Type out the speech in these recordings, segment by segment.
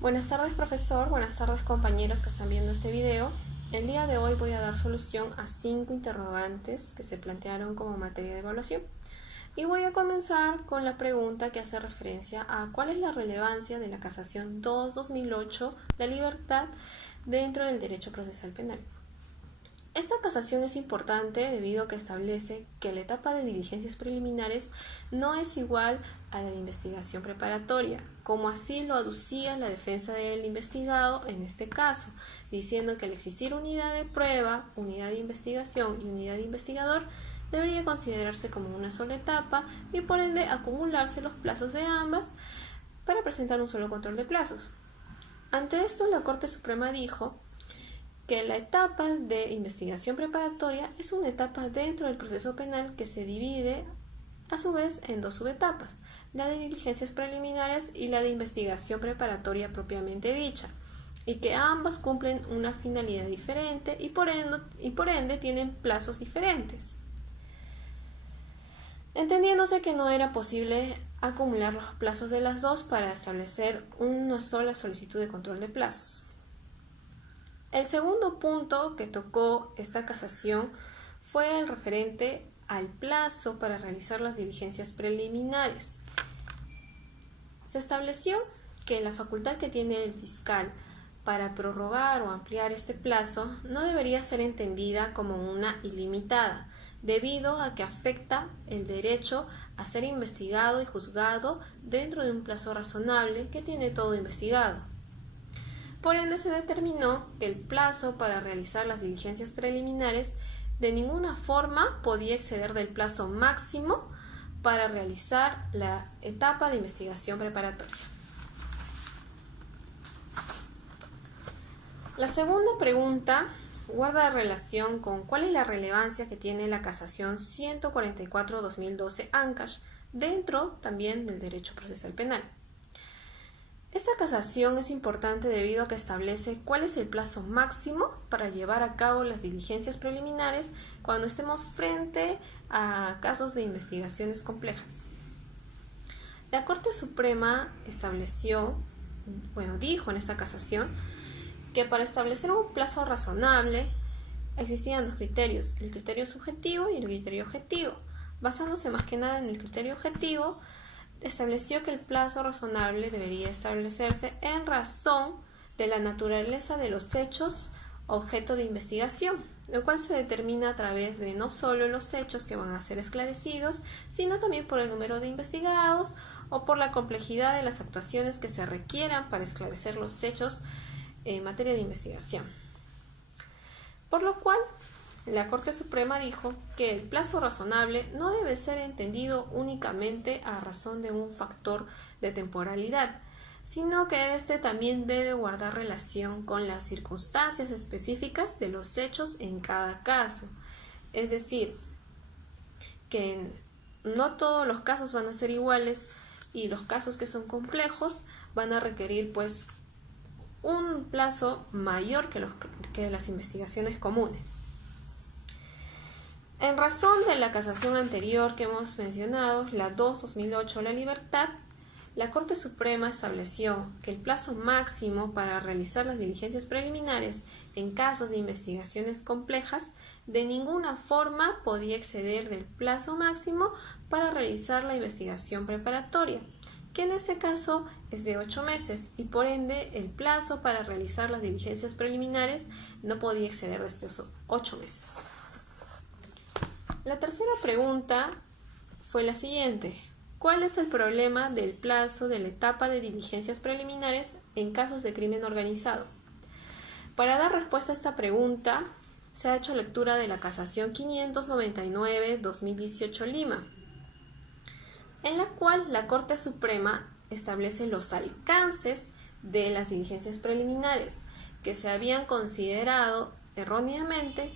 Buenas tardes, profesor. Buenas tardes, compañeros que están viendo este video. El día de hoy voy a dar solución a 5 interrogantes que se plantearon como materia de evaluación. Y voy a comenzar con la pregunta que hace referencia a cuál es la relevancia de la Casación 2-2008, la libertad, dentro del derecho procesal penal. Esta casación es importante debido a que establece que la etapa de diligencias preliminares no es igual a la de investigación preparatoria, como así lo aducía la defensa del investigado en este caso, diciendo que al existir unidad de prueba, unidad de investigación y unidad de investigador, debería considerarse como una sola etapa y por ende acumularse los plazos de ambas para presentar un solo control de plazos. Ante esto, la Corte Suprema dijo que la etapa de investigación preparatoria es una etapa dentro del proceso penal que se divide a su vez en dos subetapas, la de diligencias preliminares y la de investigación preparatoria propiamente dicha, y que ambas cumplen una finalidad diferente y por ende tienen plazos diferentes. Entendiéndose que no era posible acumular los plazos de las dos para establecer una sola solicitud de control de plazos. El segundo punto que tocó esta casación fue el referente al plazo para realizar las diligencias preliminares. Se estableció que la facultad que tiene el fiscal para prorrogar o ampliar este plazo no debería ser entendida como una ilimitada, debido a que afecta el derecho a ser investigado y juzgado dentro de un plazo razonable que tiene todo investigado. Por ende, se determinó que el plazo para realizar las diligencias preliminares de ninguna forma podía exceder del plazo máximo para realizar la etapa de investigación preparatoria. La segunda pregunta guarda relación con cuál es la relevancia que tiene la Casación 144-2012 ANCASH dentro también del derecho procesal penal. Esta casación es importante debido a que establece cuál es el plazo máximo para llevar a cabo las diligencias preliminares cuando estemos frente a casos de investigaciones complejas. La Corte Suprema dijo en esta casación que para establecer un plazo razonable existían dos criterios, el criterio subjetivo y el criterio objetivo. Basándose más que nada en el criterio objetivo, estableció que el plazo razonable debería establecerse en razón de la naturaleza de los hechos objeto de investigación, lo cual se determina a través de no solo los hechos que van a ser esclarecidos, sino también por el número de investigados o por la complejidad de las actuaciones que se requieran para esclarecer los hechos en materia de investigación. Por lo cual, la Corte Suprema dijo que el plazo razonable no debe ser entendido únicamente a razón de un factor de temporalidad, sino que éste también debe guardar relación con las circunstancias específicas de los hechos en cada caso. Es decir, que no todos los casos van a ser iguales y los casos que son complejos van a requerir un plazo mayor que las investigaciones comunes. En razón de la casación anterior que hemos mencionado, la 2-2008, la libertad, la Corte Suprema estableció que el plazo máximo para realizar las diligencias preliminares en casos de investigaciones complejas de ninguna forma podía exceder del plazo máximo para realizar la investigación preparatoria, que en este caso es de 8 meses y por ende el plazo para realizar las diligencias preliminares no podía exceder de estos 8 meses. La tercera pregunta fue la siguiente: ¿cuál es el problema del plazo de la etapa de diligencias preliminares en casos de crimen organizado? Para dar respuesta a esta pregunta, se ha hecho lectura de la Casación 599-2018 Lima, en la cual la Corte Suprema establece los alcances de las diligencias preliminares que se habían considerado erróneamente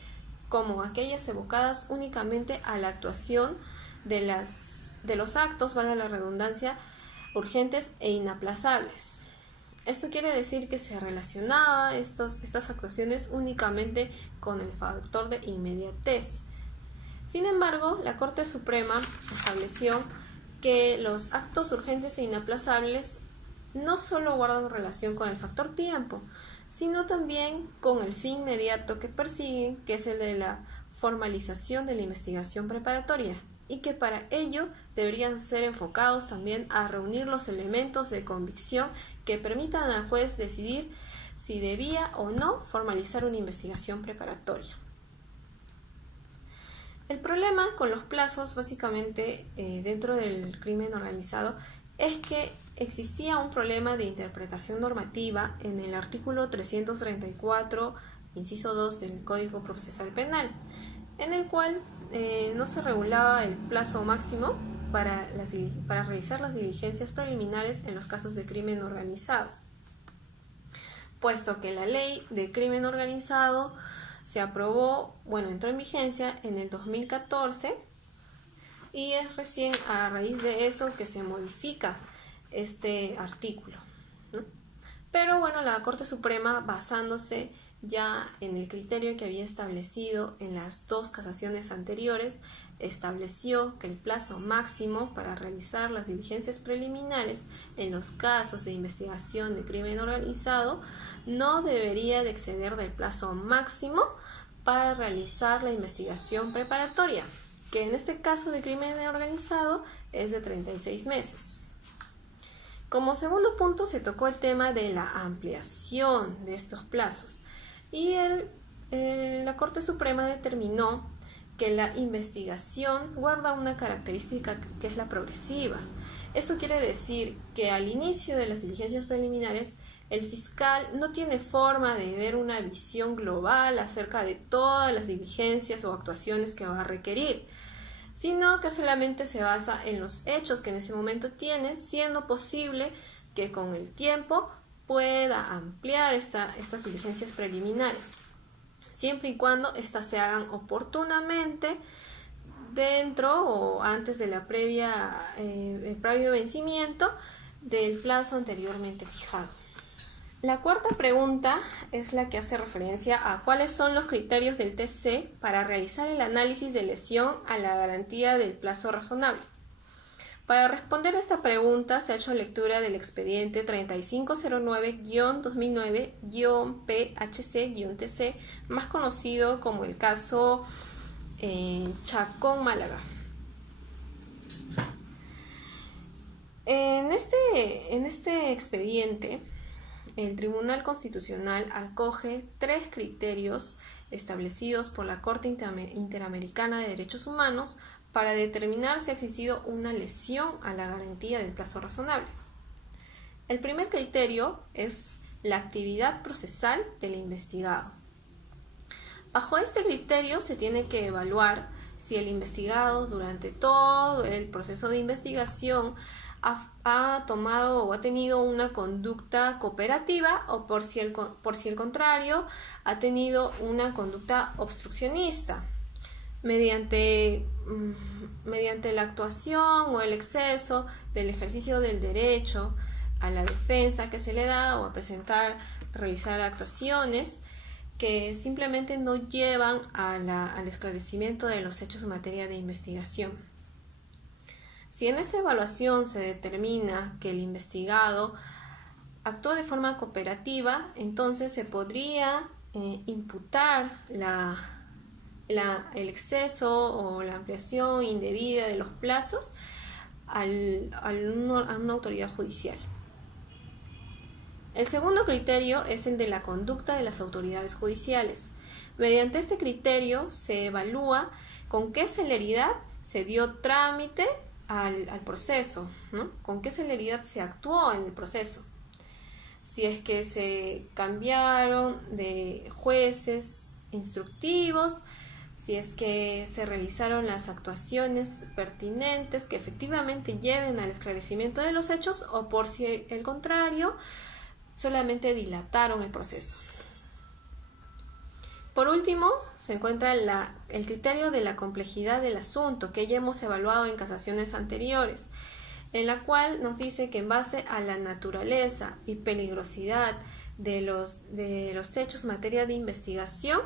como aquellas evocadas únicamente a la actuación de los actos, valga la redundancia, urgentes e inaplazables. Esto quiere decir que se relacionaba estas actuaciones únicamente con el factor de inmediatez. Sin embargo, la Corte Suprema estableció que los actos urgentes e inaplazables no solo guardan relación con el factor tiempo, sino también con el fin inmediato que persiguen, que es el de la formalización de la investigación preparatoria, y que para ello deberían ser enfocados también a reunir los elementos de convicción que permitan al juez decidir si debía o no formalizar una investigación preparatoria. El problema con los plazos, básicamente, dentro del crimen organizado, es que existía un problema de interpretación normativa en el artículo 334, inciso 2 del Código Procesal Penal, en el cual no se regulaba el plazo máximo para realizar las diligencias preliminares en los casos de crimen organizado, puesto que la ley de crimen organizado se aprobó, entró en vigencia en el 2014 y es recién a raíz de eso que se modifica este artículo, ¿no? Pero la Corte Suprema, basándose ya en el criterio que había establecido en las dos casaciones anteriores, estableció que el plazo máximo para realizar las diligencias preliminares en los casos de investigación de crimen organizado no debería de exceder del plazo máximo para realizar la investigación preparatoria, que en este caso de crimen organizado es de 36 meses. Como segundo punto se tocó el tema de la ampliación de estos plazos y la Corte Suprema determinó que la investigación guarda una característica que es la progresiva. Esto quiere decir que al inicio de las diligencias preliminares el fiscal no tiene forma de ver una visión global acerca de todas las diligencias o actuaciones que va a requerir, sino que solamente se basa en los hechos que en ese momento tiene, siendo posible que con el tiempo pueda ampliar estas diligencias preliminares, siempre y cuando éstas se hagan oportunamente dentro o antes de el previo vencimiento del plazo anteriormente fijado. La cuarta pregunta es la que hace referencia a cuáles son los criterios del TC para realizar el análisis de lesión a la garantía del plazo razonable. Para responder a esta pregunta se ha hecho lectura del expediente 3509-2009-PHC-TC, más conocido como el caso Chacón Málaga. En este expediente, el Tribunal Constitucional acoge 3 criterios establecidos por la Corte Interamericana de Derechos Humanos para determinar si ha existido una lesión a la garantía del plazo razonable. El primer criterio es la actividad procesal del investigado. Bajo este criterio se tiene que evaluar si el investigado durante todo el proceso de investigación ha tomado o ha tenido una conducta cooperativa o por si el contrario ha tenido una conducta obstruccionista mediante la actuación o el exceso del ejercicio del derecho a la defensa que se le da o a realizar actuaciones que simplemente no llevan al esclarecimiento de los hechos en materia de investigación. Si en esta evaluación se determina que el investigado actuó de forma cooperativa, entonces se podría imputar el exceso o la ampliación indebida de los plazos a una autoridad judicial. El segundo criterio es el de la conducta de las autoridades judiciales. Mediante este criterio se evalúa con qué celeridad se dio trámite al proceso, ¿no? Con qué celeridad se actuó en el proceso. Si es que se cambiaron de jueces instructivos, si es que se realizaron las actuaciones pertinentes que efectivamente lleven al esclarecimiento de los hechos o por si el contrario, solamente dilataron el proceso. Por último, se encuentra el criterio de la complejidad del asunto que ya hemos evaluado en casaciones anteriores, en la cual nos dice que en base a la naturaleza y peligrosidad de los hechos en materia de investigación,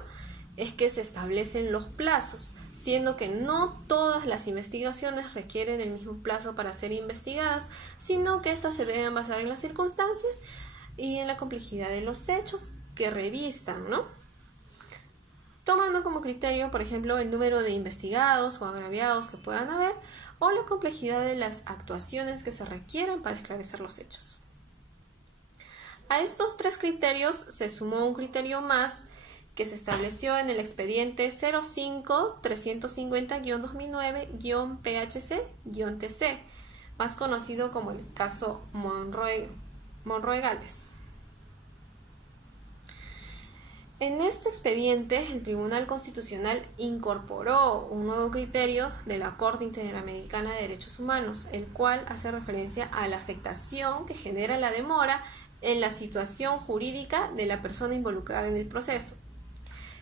es que se establecen los plazos, siendo que no todas las investigaciones requieren el mismo plazo para ser investigadas, sino que éstas se deben basar en las circunstancias y en la complejidad de los hechos que revistan, ¿no? Tomando como criterio, por ejemplo, el número de investigados o agraviados que puedan haber, o la complejidad de las actuaciones que se requieren para esclarecer los hechos. A estos tres criterios se sumó un criterio más que se estableció en el expediente 05-350-2009-PHC-TC, más conocido como el caso Monroe-Galvez. En este expediente, el Tribunal Constitucional incorporó un nuevo criterio de la Corte Interamericana de Derechos Humanos, el cual hace referencia a la afectación que genera la demora en la situación jurídica de la persona involucrada en el proceso.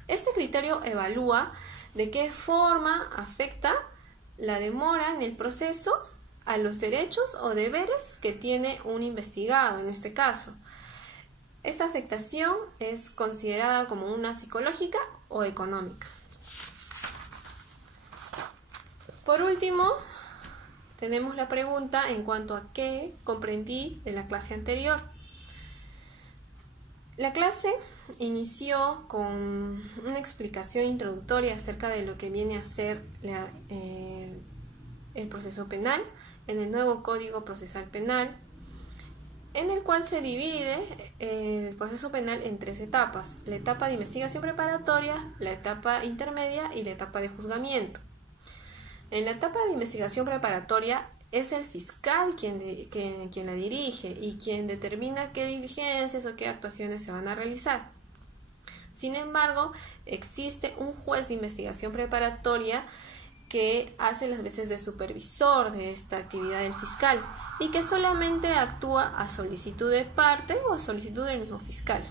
Este criterio evalúa de qué forma afecta la demora en el proceso a los derechos o deberes que tiene un investigado en este caso. Esta afectación es considerada como una psicológica o económica. Por último, tenemos la pregunta en cuanto a qué comprendí de la clase anterior. La clase inició con una explicación introductoria acerca de lo que viene a ser el proceso penal en el nuevo Código Procesal Penal, en el cual se divide el proceso penal en tres etapas: la etapa de investigación preparatoria, la etapa intermedia y la etapa de juzgamiento. En la etapa de investigación preparatoria es el fiscal quien la dirige y quien determina qué diligencias o qué actuaciones se van a realizar. Sin embargo, existe un juez de investigación preparatoria que hace las veces de supervisor de esta actividad del fiscal y que solamente actúa a solicitud de parte o a solicitud del mismo fiscal.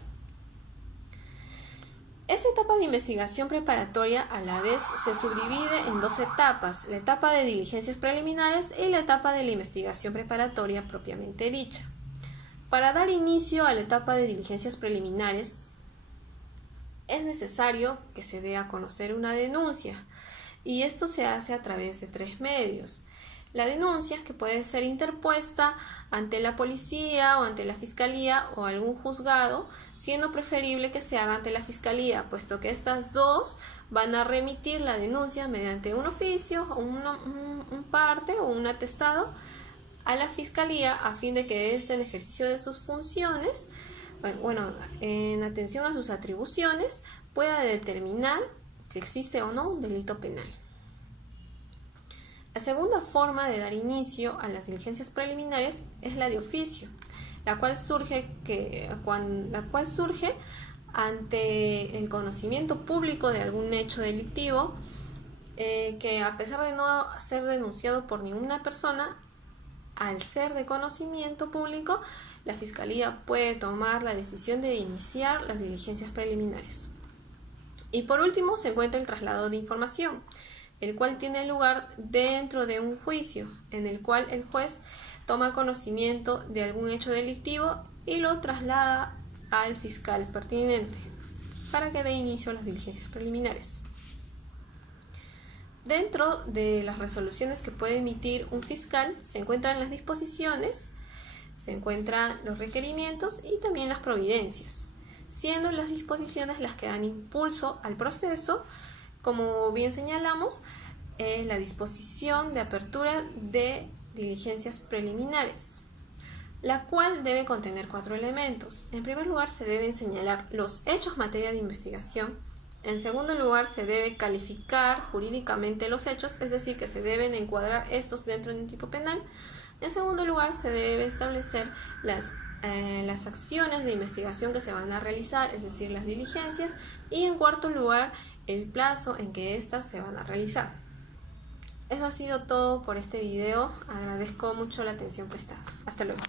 Esta etapa de investigación preparatoria a la vez se subdivide en dos etapas: la etapa de diligencias preliminares y la etapa de la investigación preparatoria propiamente dicha. Para dar inicio a la etapa de diligencias preliminares es necesario que se dé a conocer una denuncia, y esto se hace a través de tres medios. La denuncia, que puede ser interpuesta ante la policía o ante la fiscalía o algún juzgado, siendo preferible que se haga ante la fiscalía, puesto que estas dos van a remitir la denuncia mediante un oficio, o un parte o un atestado a la fiscalía, a fin de que éste, en ejercicio de sus funciones, en atención a sus atribuciones, pueda determinar si existe o no un delito penal. La segunda forma de dar inicio a las diligencias preliminares es la de oficio, la cual surge ante el conocimiento público de algún hecho delictivo que, a pesar de no ser denunciado por ninguna persona, al ser de conocimiento público, la Fiscalía puede tomar la decisión de iniciar las diligencias preliminares. Y por último se encuentra el traslado de información, el cual tiene lugar dentro de un juicio, en el cual el juez toma conocimiento de algún hecho delictivo y lo traslada al fiscal pertinente para que dé inicio a las diligencias preliminares. Dentro de las resoluciones que puede emitir un fiscal se encuentran las disposiciones, se encuentran los requerimientos y también las providencias, siendo las disposiciones las que dan impulso al proceso, como bien señalamos, la disposición de apertura de diligencias preliminares, la cual debe contener 4 elementos. En primer lugar, se deben señalar los hechos materia de investigación. En segundo lugar, se debe calificar jurídicamente los hechos, es decir, que se deben encuadrar estos dentro de un tipo penal. En segundo lugar, se debe establecer las acciones de investigación que se van a realizar, es decir, las diligencias. Y en cuarto lugar, el plazo en que éstas se van a realizar. Eso ha sido todo por este video. Agradezco mucho la atención prestada. Hasta luego.